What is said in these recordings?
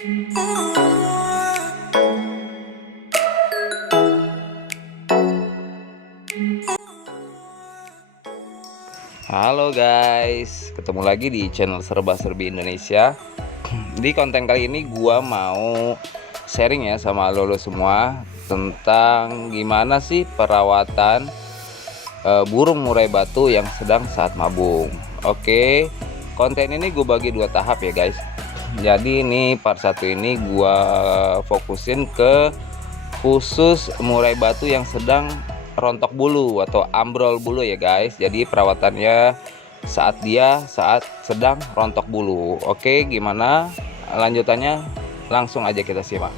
Halo guys, ketemu lagi di channel Serba Serbi Indonesia. Di konten kali ini gua mau sharing ya sama lo semua tentang gimana sih perawatan burung murai batu yang sedang saat mabung. Oke, konten ini gue bagi dua tahap ya guys. Jadi ini part 1 ini gua fokusin ke khusus murai batu yang sedang rontok bulu atau ambrol bulu ya guys. Jadi perawatannya saat sedang rontok bulu. Oke, gimana lanjutannya? Langsung aja kita simak.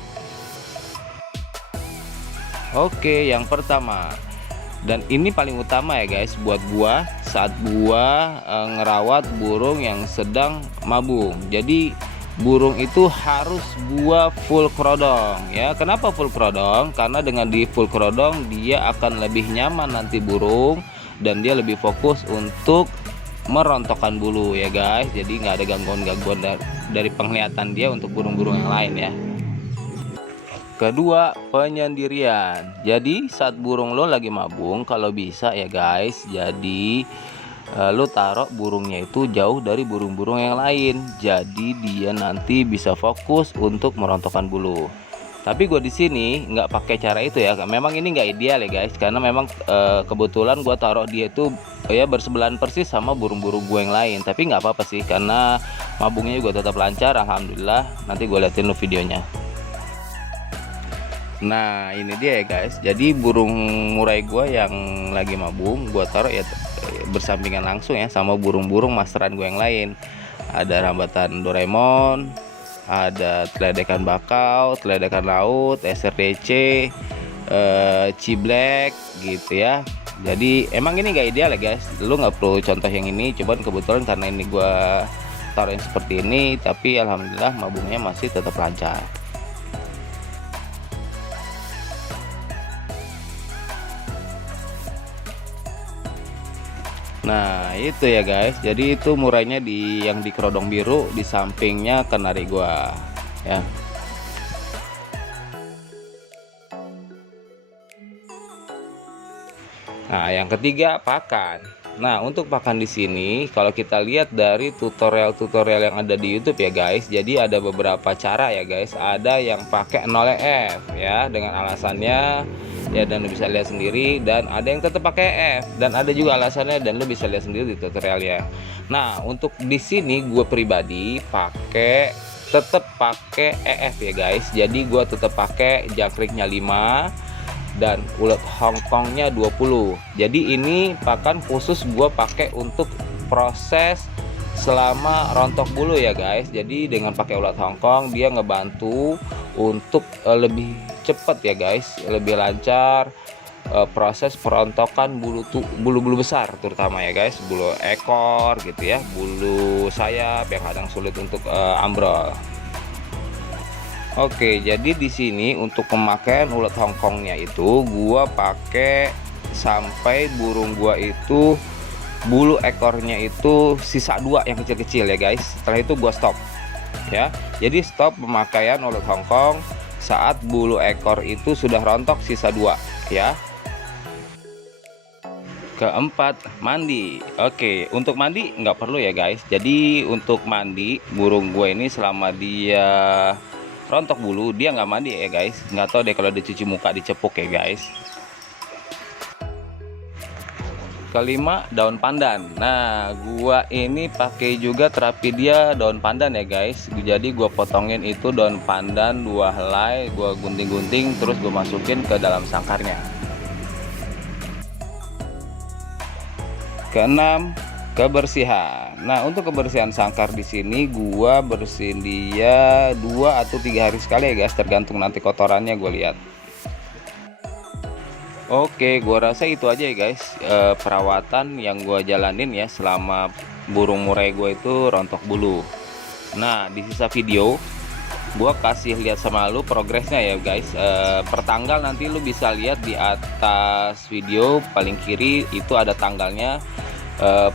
Oke, yang pertama, dan ini paling utama ya guys buat gua saat gua ngerawat burung yang sedang mabung. Jadi burung itu harus gua full kerodong ya. Kenapa full kerodong? Karena dengan di full kerodong dia akan lebih nyaman nanti burung, dan dia lebih fokus untuk merontokkan bulu ya guys. Jadi nggak ada gangguan-gangguan dari penglihatan dia untuk burung-burung yang lain ya. Kedua, penyendirian. Jadi saat burung lo lagi mabung, kalau bisa ya guys, jadi lo taruh burungnya itu jauh dari burung-burung yang lain, jadi dia nanti bisa fokus untuk merontokkan bulu. Tapi gue di sini nggak pakai cara itu ya. Memang ini nggak ideal ya guys, karena memang kebetulan gue taruh dia itu ya bersebelahan persis sama burung-burung gue yang lain. Tapi nggak apa-apa sih, karena mabungnya juga tetap lancar, alhamdulillah. Nanti gue liatin lo videonya. Nah ini dia ya guys, jadi burung murai gua yang lagi mabung gua taruh ya bersampingan langsung ya sama burung-burung masteran gue yang lain. Ada rambatan Doraemon, ada teledekan bakau, teledekan laut, SRDC, ciblek gitu ya. Jadi emang ini nggak ideal ya guys, lu nggak perlu contoh yang ini, cuman kebetulan karena ini gua taruh yang seperti ini, tapi alhamdulillah mabungnya masih tetap lancar. Nah itu ya guys, jadi itu murainya yang di kerodong biru, di sampingnya kenari gua ya. Nah yang ketiga, pakan. Nah untuk pakan di sini kalau kita lihat dari tutorial yang ada di YouTube ya guys, jadi ada beberapa cara ya guys. Ada yang pakai 0F ya dengan alasannya ya, dan lu bisa lihat sendiri, dan ada yang tetap pakai F dan ada juga alasannya, dan lu bisa lihat sendiri di tutorialnya. Nah untuk di sini gue pribadi tetap pakai EF ya guys. Jadi gue tetap pakai jakriknya 5 dan ulet Hongkongnya 20. Jadi ini pakan khusus gue pakai untuk proses selama rontok bulu ya guys. Jadi dengan pakai ulet Hongkong dia ngebantu untuk lebih cepat ya guys, lebih lancar proses perontokan bulu-bulu besar, terutama ya guys, bulu ekor gitu ya, bulu sayap yang kadang sulit untuk ambrol. Oke, jadi di sini untuk pemakaian ulet Hongkongnya itu gua pakai sampai burung gua itu bulu ekornya itu sisa 2 yang kecil-kecil ya guys. Setelah itu gua stop ya. Jadi stop pemakaian ulet Hongkong saat bulu ekor itu sudah rontok sisa 2 ya. Keempat, mandi. Oke, untuk mandi nggak perlu ya guys. Jadi untuk mandi burung gue ini selama dia rontok bulu dia nggak mandi ya guys. Nggak tahu deh kalau dicuci muka dicepuk ya guys. Kelima, daun pandan. Nah gua ini pakai juga terapi dia daun pandan ya guys. Jadi gua potongin itu daun pandan 2 helai, gua gunting-gunting, terus gua masukin ke dalam sangkarnya. Keenam, kebersihan. Nah untuk kebersihan sangkar di sini gua bersihin dia 2 atau 3 hari sekali ya guys, tergantung nanti kotorannya gue lihat. Oke, gua rasa itu aja ya guys perawatan yang gua jalanin ya selama burung murai gue itu rontok bulu. Nah di sisa video gua kasih lihat sama lu progresnya ya guys. Per tanggal nanti lu bisa lihat di atas video paling kiri itu ada tanggalnya,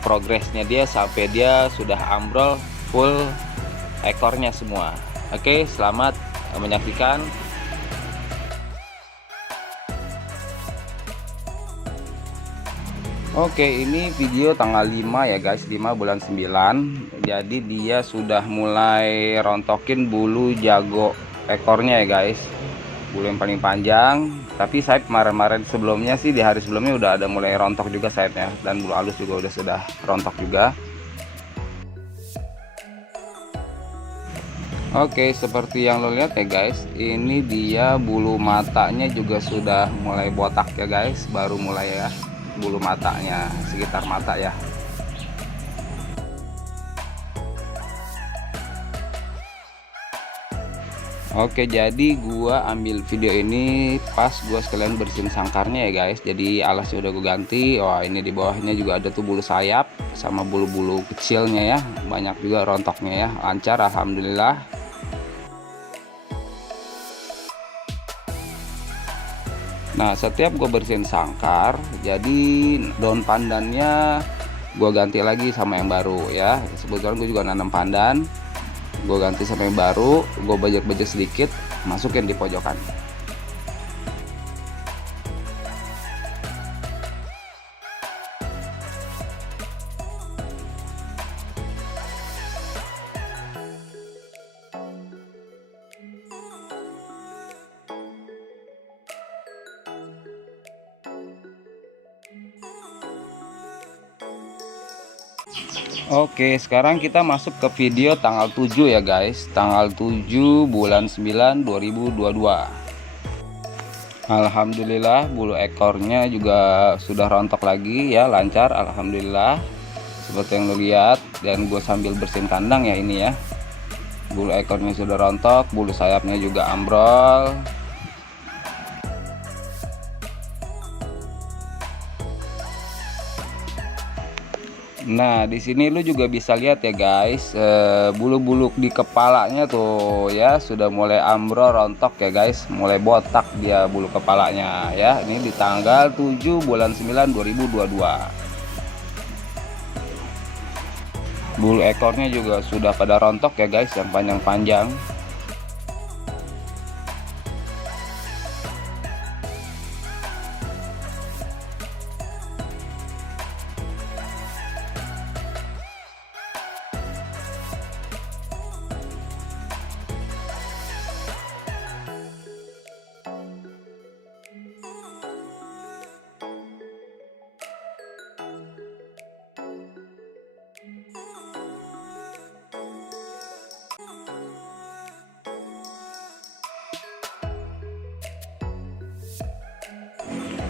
progresnya dia sampai dia sudah ambrol full ekornya semua Oke, selamat menyaksikan. Oke, ini video tanggal 5 ya guys, 5 bulan 9. Jadi dia sudah mulai rontokin bulu jago ekornya ya guys. Bulu yang paling panjang. Tapi sayap kemarin-kemarin sebelumnya sih, di hari sebelumnya udah ada mulai rontok juga sayapnya. Dan bulu halus juga sudah rontok juga. Oke, seperti yang lo lihat ya guys, ini dia bulu matanya juga sudah mulai botak ya guys. Baru mulai ya bulu matanya, sekitar mata ya. Oke, jadi gua ambil video ini pas gua sekalian bersihin sangkarnya ya guys. Jadi alasnya udah gue ganti. Wah, ini di bawahnya juga ada tuh bulu sayap sama bulu-bulu kecilnya ya, banyak juga rontoknya ya. Lancar alhamdulillah. Nah, setiap gue bersihin sangkar, jadi daun pandannya gue ganti lagi sama yang baru ya. Sebetulnya gue juga nanam pandan, gue ganti sama yang baru, gue bajak-bajak sedikit, masukin di pojokan. Oke, sekarang kita masuk ke video tanggal 7 ya guys. Tanggal 7 bulan 9 2022. Alhamdulillah bulu ekornya juga sudah rontok lagi ya, lancar alhamdulillah. Seperti yang lo lihat, dan gue sambil bersihin kandang ya ini ya. Bulu ekornya sudah rontok, bulu sayapnya juga ambrol. Nah, di sini lu juga bisa lihat ya guys, bulu-bulu di kepalanya tuh ya sudah mulai ambrol, rontok ya guys, mulai botak dia bulu kepalanya ya. Ini di tanggal 7 bulan 9 2022. Bulu ekornya juga sudah pada rontok ya guys, yang panjang-panjang.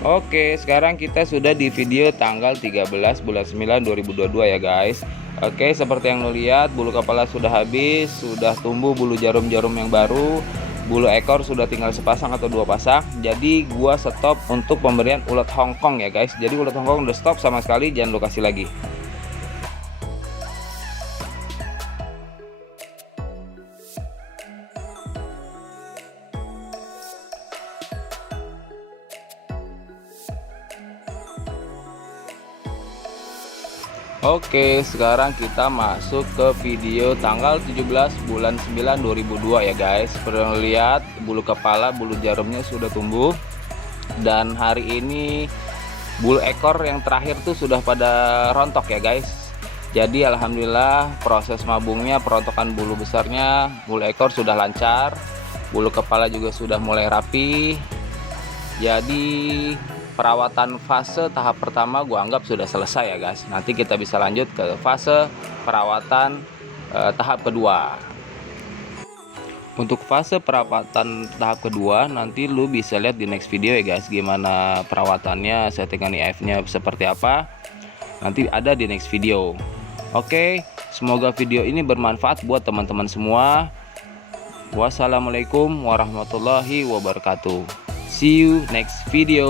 Oke, sekarang kita sudah di video tanggal 13 bulan 9 2022 ya guys. Oke, seperti yang lo lihat, bulu kepala sudah habis, sudah tumbuh bulu jarum-jarum yang baru, bulu ekor sudah tinggal sepasang atau 2 pasang. Jadi gua stop untuk pemberian ulat Hongkong ya guys. Jadi ulat Hongkong udah stop sama sekali, jangan lo kasih lagi. Oke, sekarang kita masuk ke video tanggal 17 bulan 9 2002 ya guys. Seperti yang lihat, bulu kepala, bulu jarumnya sudah tumbuh. Dan hari ini bulu ekor yang terakhir tuh sudah pada rontok ya guys. Jadi alhamdulillah proses mabungnya, perontokan bulu besarnya, bulu ekor sudah lancar. Bulu kepala juga sudah mulai rapi. Jadi perawatan fase tahap pertama gua anggap sudah selesai ya guys. Nanti kita bisa lanjut ke fase perawatan tahap kedua. Untuk fase perawatan tahap kedua nanti lu bisa lihat di next video ya guys, gimana perawatannya, settingan IF-nya seperti apa. Nanti ada di next video. Oke, semoga video ini bermanfaat buat teman-teman semua. Wassalamualaikum warahmatullahi wabarakatuh. See you next video.